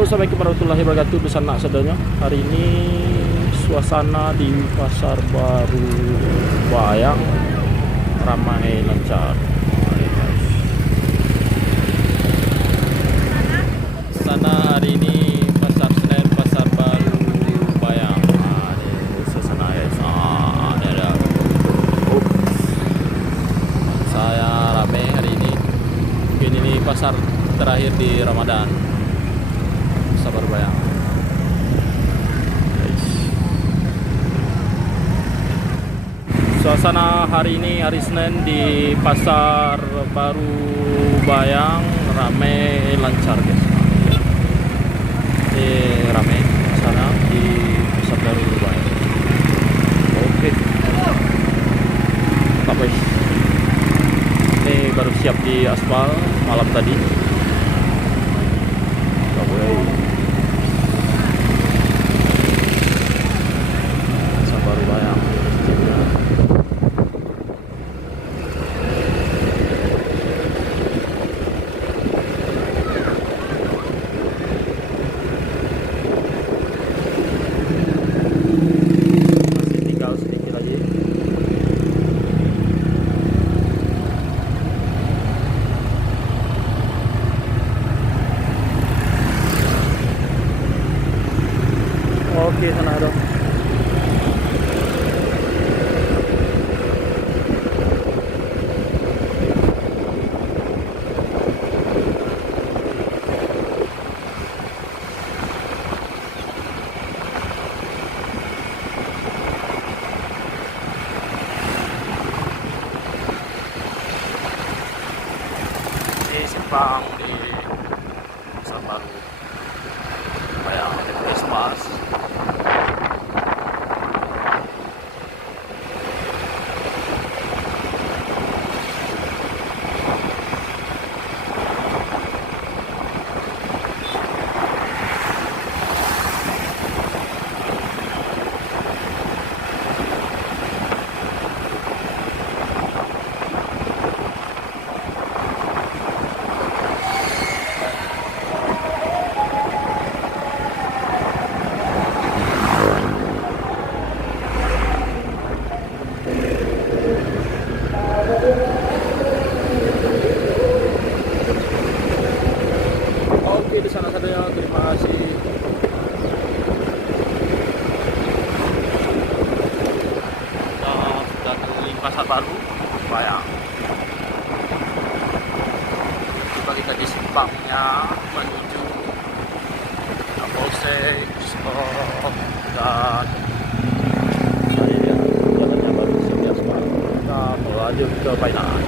Halo, assalamualaikum warahmatullahi wabarakatuh. Sanak saudara, hari ini suasana di Pasar Baru Bayang ramai lancar. Sana hari ini Pasar Senen, Pasar Baru Bayang. Ini suasana guys. Ada. Saya ramai hari ini. Mungkin ini pasar terakhir di Ramadan. Sabar Bayang. Suasana hari ini hari Senin di Pasar Baru Bayang ramai lancar guys. Ini ramai sana di Pasar Baru Bayang. Oke. Apa ini baru siap di aspal malam tadi. Gak boleh. Baru Bayang. Masih tinggal sedikit lagi. Oke, sana dong. Simpang di Pasar Baru Bayang ada Christmas. Di sana saja, terima kasih. Sudah keliling Pasar Baru Bayang. Coba kita di simpangnya menuju Polsek dan jalannya baru siap aspal. Kita melaju ke Bayang.